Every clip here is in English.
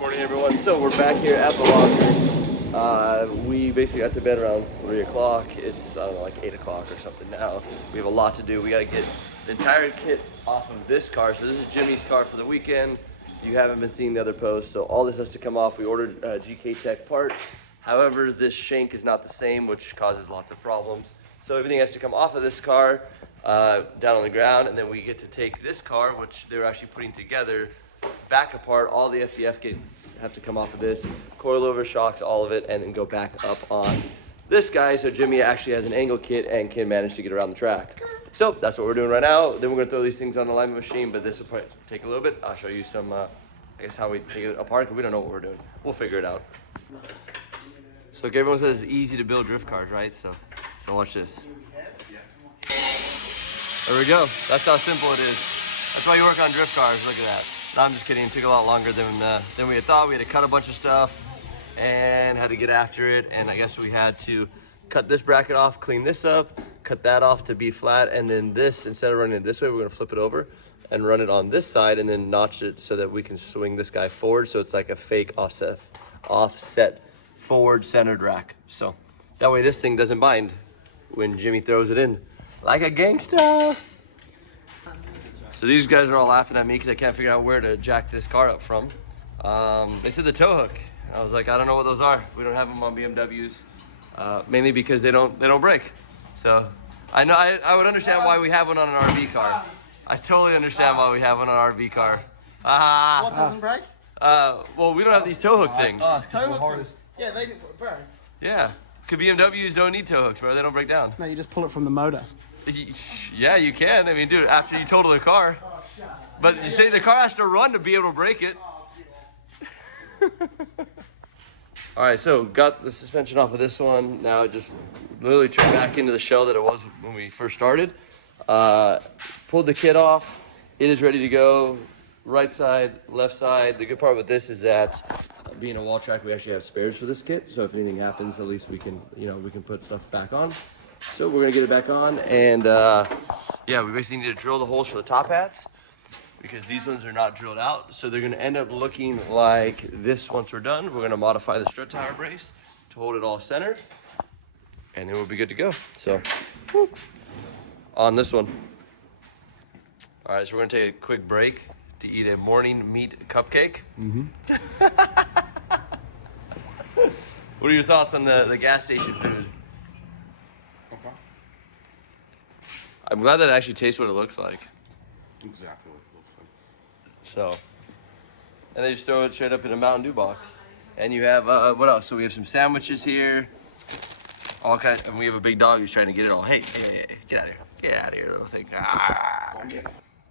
Morning, everyone. So we're back here at the locker. We basically got to bed around 3 o'clock. It's, I don't know, like 8 o'clock or something now. We have a lot to do. We got to get the entire kit off of this car. So this is Jimmy's car for the weekend. You haven't been seeing the other posts, so all this has to come off. We ordered GK Tech parts. However, this shank is not the same, which causes lots of problems. So everything has to come off of this car, down on the ground, and then we get to take this car, which they're actually putting together, back apart. All the FDF gates have to come off of this, coilover, shocks, all of it, and then go back up on this guy. So Jimmy actually has an angle kit and can manage to get around the track. So that's what we're doing right now. Then we're gonna throw these things on the alignment machine, but this will probably take a little bit. I'll show you some, I guess how we take it apart, because we don't know what we're doing. We'll figure it out. So like everyone says it's easy to build drift cars, right? So watch this. There we go. That's how simple it is. That's why you work on drift cars. Look at that. No, I'm just kidding. It took a lot longer than we had thought. We had to cut a bunch of stuff and had to get after it. And I guess we had to cut this bracket off, clean this up, cut that off to be flat. And then this, instead of running it this way, we're gonna flip it over and run it on this side and then notch it so that we can swing this guy forward. So it's like a fake offset forward centered rack. So that way this thing doesn't bind when Jimmy throws it in like a gangsta. So these guys are all laughing at me because I can't figure out where to jack this car up from. They said the tow hook. I was like, I don't know what those are. We don't have them on BMWs, mainly because they don't break. So I would understand why we have one on an RV car. I totally understand why we have one on an RV car. What doesn't break? Well, we don't have these tow hook things. Tow hook. Yeah, they bro. Yeah, because BMWs don't need tow hooks, bro. They don't break down. No, you just pull it from the motor. Yeah, you can. I mean, dude, after you total the car. But you say the car has to run to be able to break it. All right, so got the suspension off of this one. Now it just literally turned back into the shell that it was when we first started. Pulled the kit off. It is ready to go. Right side, left side. The good part with this is that being a wall track, we actually have spares for this kit. So if anything happens, at least we can, we can put stuff back on. So we're gonna get it back on, and yeah, we basically need to drill the holes for the top hats because these ones are not drilled out. So they're gonna end up looking like this once we're done. We're gonna modify the strut tire brace to hold it all centered, and then we'll be good to go. So on this one. All right, so we're gonna take a quick break to eat a morning meat cupcake. What are your thoughts on the gas station food? I'm glad that it actually tastes what it looks like. Exactly what it looks like. So, and they just throw it straight up in a Mountain Dew box. And you have, what else? So we have some sandwiches here. All kinds, and we have a big dog who's trying to get it all. Hey, get out of here. Get out of here, little thing. Ah.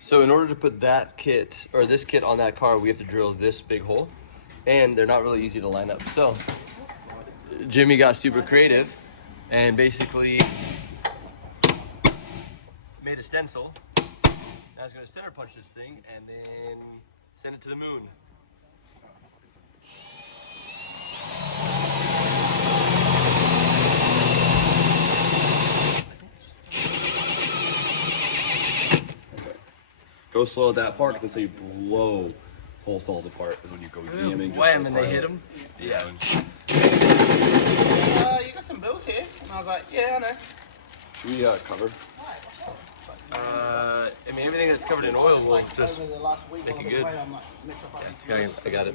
So in order to put that kit, or this kit on that car, we have to drill this big hole. And they're not really easy to line up. So, Jimmy got super creative and basically made a stencil. Now I was gonna center punch this thing and then send it to the moon. Go slow at that part because until you blow whole stalls apart is when you go jamming. Wham, and they hit them. Yeah. You got some bills here, and I was like, yeah, I know. Should we cover? I mean, everything that's covered in oil will just over the last week, make it over the good. way, I'm like, mixed up like I got it.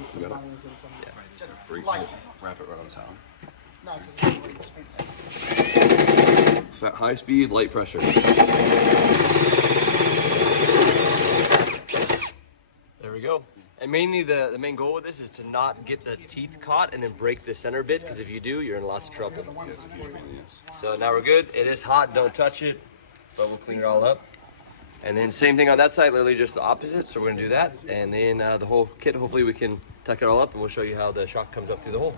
just Break, like, wrap it right on top. no, because it's High speed, light pressure. There we go. And mainly the main goal with this is to not get the teeth caught and then break the center bit, because if you do, you're in lots of trouble. It's a huge pain in the ass. So now we're good. It is hot, don't touch it, but we'll clean it all up. And then same thing on that side, literally just the opposite. So we're gonna do that. And then the whole kit, hopefully we can tuck it all up and we'll show you how the shock comes up through the hole.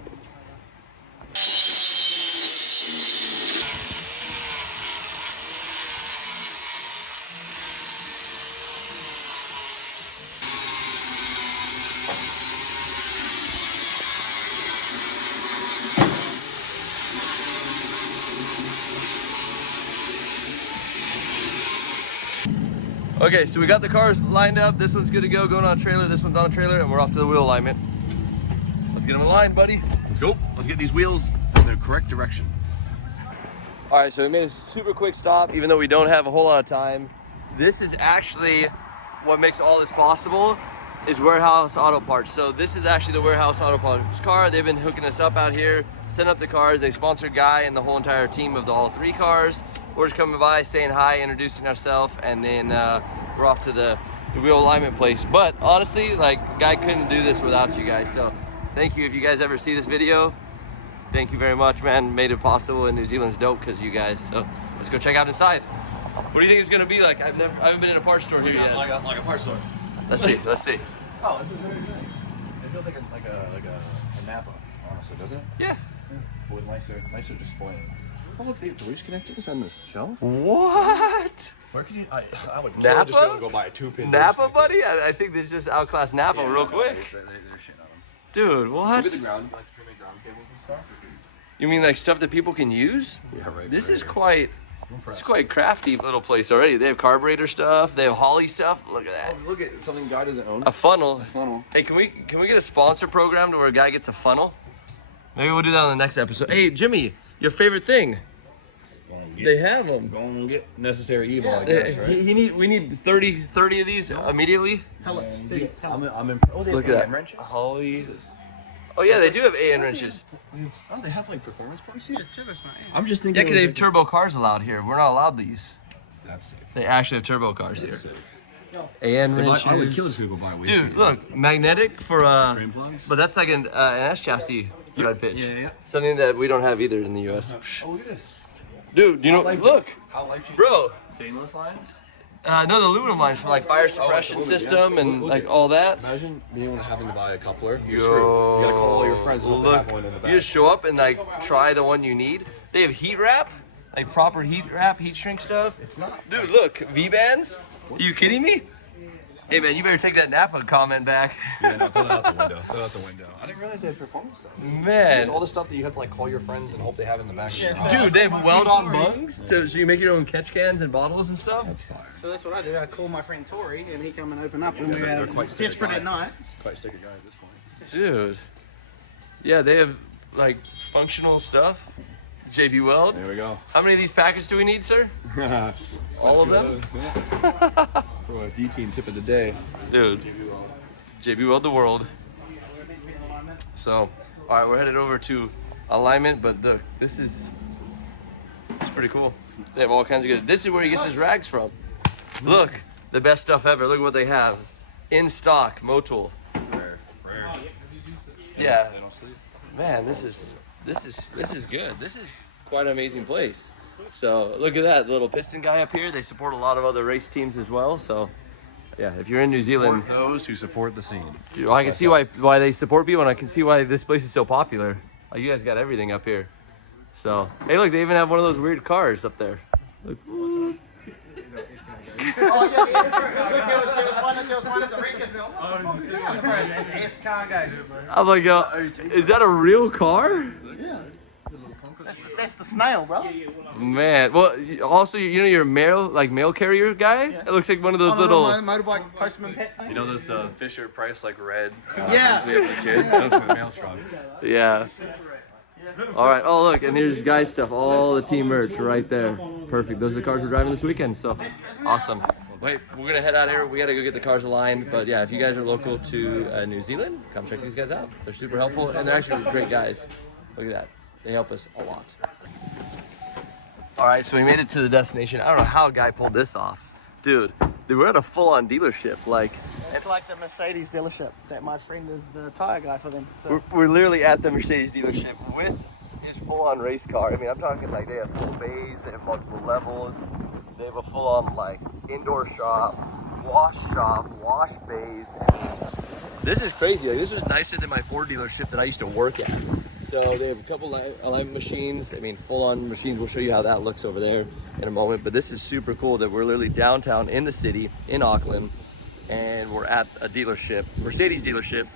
Okay, so we got the cars lined up. This one's good to go, going on a trailer. This one's on a trailer, and we're off to the wheel alignment. Let's get them aligned, buddy. Let's go. Let's get these wheels in the correct direction. All right, so we made a super quick stop, even though we don't have a whole lot of time. This is actually what makes all this possible, is Warehouse Auto Parts. So this is actually the Warehouse Auto Parts car. They've been hooking us up out here, setting up the cars. They sponsored Guy and the whole entire team of all 3 cars. We're just coming by, saying hi, introducing ourselves, and then we're off to the wheel alignment place. But honestly, like, Guy couldn't do this without you guys. So thank you. If you guys ever see this video, thank you very much, man. Made it possible, and New Zealand's dope because you guys. So let's go check out inside. What do you think it's gonna be like? I haven't been in a parts store here yet. Like a parts store. Let's see. Let's see. Oh, this is very nice. It feels like a Napa, honestly, doesn't it? Yeah. With nicer display. Oh look, they have voice connectors on this shelf. What? Where could you? I would Napa? just go buy a 2-pin. Napa, buddy? I think they just outclass Napa real quick. They're shitting on them. Dude, what? Look at the ground, like the pre-made ground cables and stuff. You mean like stuff that people can use? Yeah, right. This right is here. quite. It's quite crafty little place already. They have carburetor stuff. They have Holly stuff. Look at that. Oh, look at something Guy doesn't own. A funnel. A funnel. Hey, can we get a sponsor program to where a guy gets a funnel? Maybe we'll do that on the next episode. Hey, Jimmy, your favorite thing? They have them. Go and get necessary evil, I guess, right? We need 30 of these immediately. Pellets. 30 pellets. I'm oh, they Look have at that. wrenches? Holly. Oh yeah, they do have AN wrenches. Oh, they have like performance parts Yeah, here? turbo smart. Yeah. I'm just thinking. Yeah, because they have turbo cars allowed here. We're not allowed these. That's sick. They actually have turbo cars here. Sick. AN wrenches. I would kill if people buy waste. Dude, look, magnetic for Frame plugs? but that's like an S chassis thread pitch. Yeah. Something that we don't have either in the US. Oh, look at this. Dude, you know, look, How life-changing. bro. Stainless lines? No, the aluminum lines for like fire suppression aluminum, system yeah. and Look like at- all that. Imagine being able to having to buy a coupler. You're screwed. You gotta call all your friends and hope they Look, have one in the back. you just show up and like try the one you need. They have heat wrap, like proper heat wrap, heat shrink stuff. It's not. Dude, look, V-bands. Are you kidding me? Hey man, you better take that Napa comment back. Yeah, no, throw that out the window. Throw that out the window. I didn't realize they had performance stuff. Man. There's all the stuff that you have to like call your friends and hope they have in the back. Yeah, so- Dude, they have My weld-on friend Tori- bungs, so you make your own catch cans and bottles and stuff. That's fire. So that's what I do. I call my friend Tori, and he come and open up when we they're are quite sick desperate guy. at night. Quite sick of guy at this point. Dude. Yeah, they have like functional stuff. JV Weld. There we go. How many of these packets do we need, sir? All of them? For a D-team tip of the day. Dude. JV Weld the world. So, all right, we're headed over to alignment, but look, this is it's pretty cool. They have all kinds of good. This is where he gets his rags from. Look, the best stuff ever. Look at what they have in stock. Motul. Rare. Yeah, They don't sleep. man, this is good. This is quite an amazing place. So look at that little piston guy up here. They support a lot of other race teams as well. So yeah, if you're in New Zealand, For those who support the scene. dude, I can see why they support people, and I can see why this place is so popular. Like, you guys got everything up here. So hey, look, they even have one of those weird cars up there. Look. Oh yeah, there was one at the Rickers. What the fuck is that? Bro, it's S-Cargo. I'm like, is that a real car? Yeah. That's the snail, bro. Man, well, also you know your mail carrier guy. Yeah. It looks like one of those On a little. motorbike postman pet thing. You know those the Fisher Price like red Yeah. things we have for the kids? That looks like a mail truck. Yeah. All right. Oh, look, and here's guy stuff. All the team merch right there. Perfect. Those are the cars we're driving this weekend. So, awesome. Wait, we're gonna head out here. We gotta go get the cars aligned. But yeah, if you guys are local to New Zealand, come check these guys out. They're super helpful, and they're actually great guys. Look at that. They help us a lot. All right, so we made it to the destination. I don't know how a guy pulled this off, dude. We're at a full-on dealership. Like, It's like the Mercedes dealership that my friend is the tire guy for them. So we're literally at the Mercedes dealership with his full-on race car. I mean, I'm talking like they have full bays, they have multiple levels, they have a full-on like indoor shop, wash bays. This is crazy. Like, this was nicer than my Ford dealership that I used to work at. So they have a couple alignment machines. I mean, full-on machines. We'll show you how that looks over there in a moment. But this is super cool that we're literally downtown in the city in Auckland, and we're at a dealership, Mercedes dealership,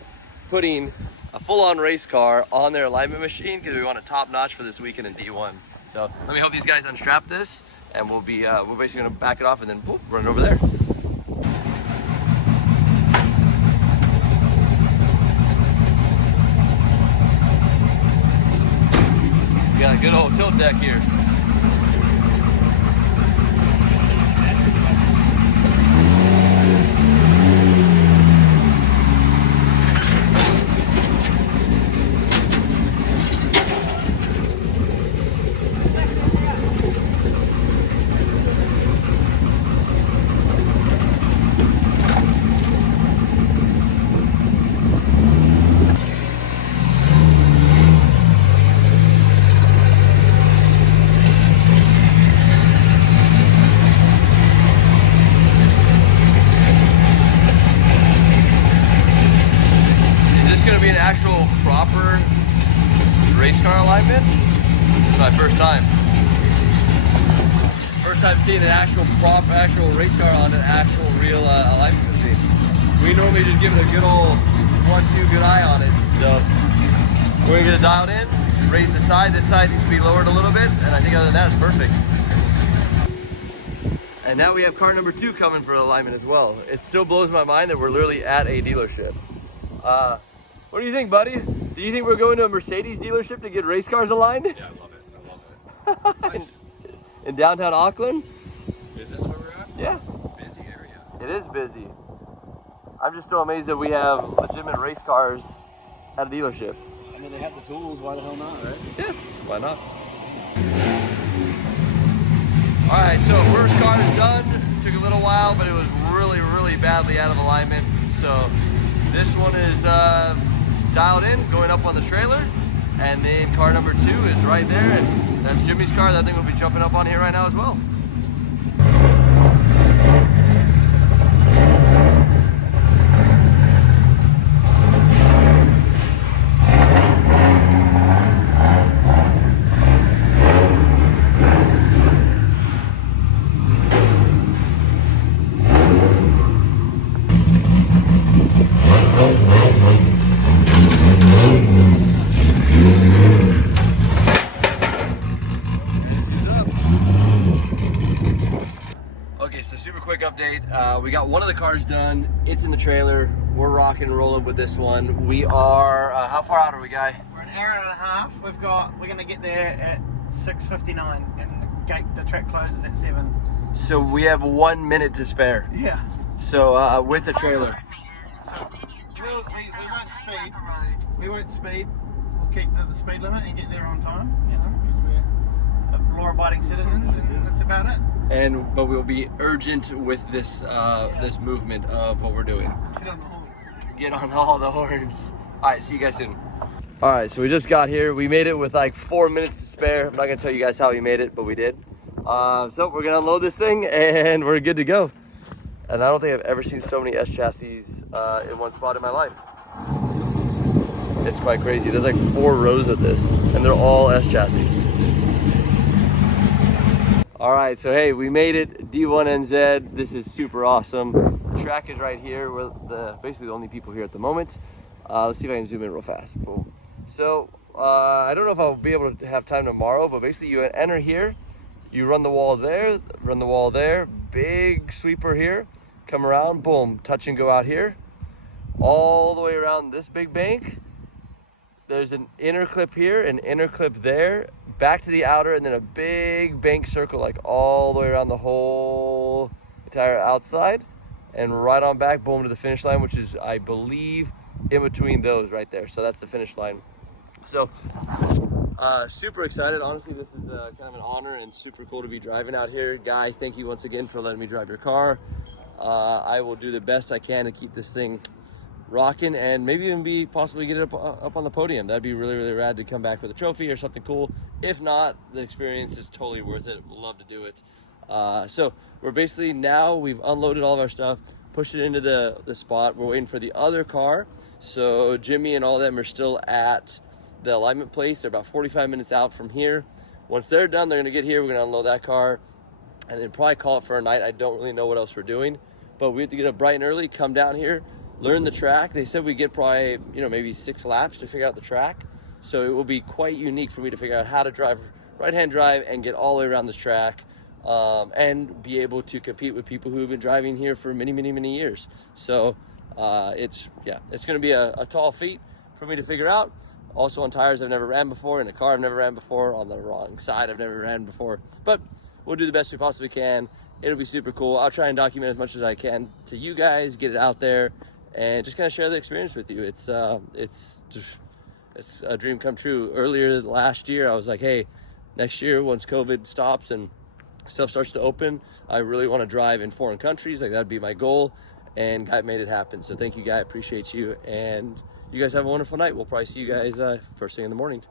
putting a full-on race car on their alignment machine because we want a top notch for this weekend in D1. So let me help these guys unstrap this, and we're basically gonna back it off and then boop, run it over there. got a good old tilt deck here. Be an actual proper race car alignment. It's my first time. First time seeing an actual race car on an actual real alignment machine. We normally just give it a good old 1-2 good eye on it. So we're gonna get it dialed in, raise the side. This side needs to be lowered a little bit, and I think other than that, it's perfect. And now we have car number 2 coming for alignment as well. It still blows my mind that we're literally at a dealership. What do you think, buddy? Do you think we're going to a Mercedes dealership to get race cars aligned? Yeah, I love it. I love it. Nice. In downtown Auckland? Is this where we're at? Yeah. Busy area. It is busy. I'm just so amazed that we have legitimate race cars at a dealership. I mean, they have the tools. Why the hell not, right? Yeah, why not? All right, so first car is done. Took a little while, but it was really, really badly out of alignment. So this one is dialed in, going up on the trailer, and then car number 2 is right there, and that's Jimmy's car. That thing will be jumping up on here right now as well. Okay, so super quick update. We got one of the cars done. It's in the trailer. We're rocking and rolling with this one. We are, how far out are we, Guy? We're an hour and a half. We're gonna get there at 6:59, and the track closes at 7. So we have 1 minute to spare. Yeah. So with the trailer. So we won't speed. We won't speed. We'll keep the speed limit and get there on time. You know, because we're law-abiding citizens, and that's about it. But we'll be urgent with this this movement of what we're doing. Get on the horn. Get on all the horns. All right, see you guys soon. All right, so we just got here. We made it with like 4 minutes to spare. I'm not gonna tell you guys how we made it, but we did. So we're gonna unload this thing and we're good to go. And I don't think I've ever seen so many S chassis in one spot in my life. It's quite crazy. There's like 4 rows of this, and they're all S chassis. All right, so hey, we made it, D1NZ. This is super awesome. The track is right here. We're basically the only people here at the moment. Let's see if I can zoom in real fast. Boom. So I don't know if I'll be able to have time tomorrow, but basically you enter here, you run the wall there, big sweeper here, come around, boom, touch and go out here, all the way around this big bank. There's an inner clip here, an inner clip there, back to the outer, and then a big bank circle, like all the way around the whole entire outside, and right on back, boom, to the finish line, which is, I believe, in between those right there. So that's the finish line. So super excited. Honestly, this is kind of an honor and super cool to be driving out here. Guy, thank you once again for letting me drive your car. I will do the best I can to keep this thing rocking, and maybe even possibly get it up on the podium. That'd be really, really rad to come back with a trophy or something cool. If not, the experience is totally worth it. We'll love to do it. So we're basically, now we've unloaded all of our stuff, pushed it into the spot. We're waiting for the other car. So Jimmy and all of them are still at the alignment place. They're about 45 minutes out from here. Once they're done, they're gonna get here. We're gonna unload that car and then probably call it for a night. I don't really know what else we're doing, but we have to get up bright and early, come down here, learn the track. They said we get probably, maybe 6 laps to figure out the track. So it will be quite unique for me to figure out how to drive right-hand drive and get all the way around this track, and be able to compete with people who have been driving here for many, many, many years. So it's going to be a tall feat for me to figure out. Also on tires I've never ran before, in a car I've never ran before, on the wrong side I've never ran before. But we'll do the best we possibly can. It'll be super cool. I'll try and document as much as I can to you guys, get it out there, and just kind of share the experience with you. It's a dream come true. Earlier last year, I was like, hey, next year once COVID stops and stuff starts to open, I really want to drive in foreign countries. Like, that'd be my goal, and Guy made it happen. So thank you, Guy. I appreciate you, and you guys have a wonderful night. We'll probably see you guys first thing in the morning.